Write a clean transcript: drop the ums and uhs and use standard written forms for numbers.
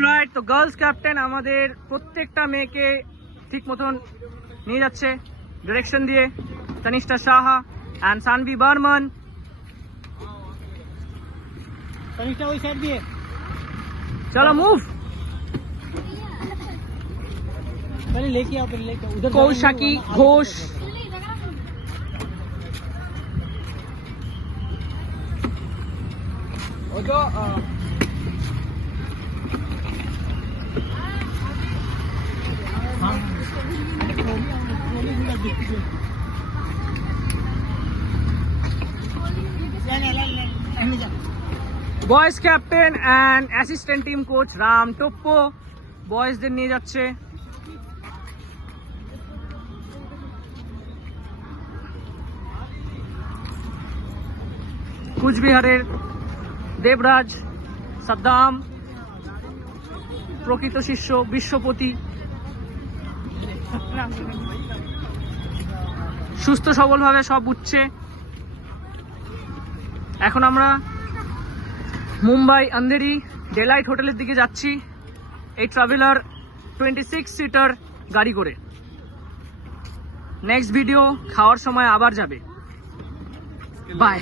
অলরাইট, তো girls captain আমাদের প্রত্যেকটা মেয়েকে ঠিক মতন নিয়ে যাচ্ছে ডিরেকশন দিয়ে। তনিষ্ঠা সাহা অ্যান্ড সানভি বর্মন। तनिष्ठा वही साइड दिए। चलो मूव। पहले लेके आओ, पहले लेके आओ। उधर Kaushaki Ghosh, boys captain and assistant team coach Ram Toppo বয়েজদের নিয়ে যাচ্ছে। কুচবিহারের দেবরাজ, সাদ্দাম, প্রকৃত শিষ্য বিশ্বপতি সুস্থ সবলভাবে সব উঠছে। এখন আমরা মুম্বাই আন্ধেরি ডেলাইট হোটেলের দিকে যাচ্ছি এই ট্রাভেলার 26 সিটার গাড়ি করে। নেক্সট ভিডিও খাওয়ার সময় আবার যাবে। বাই।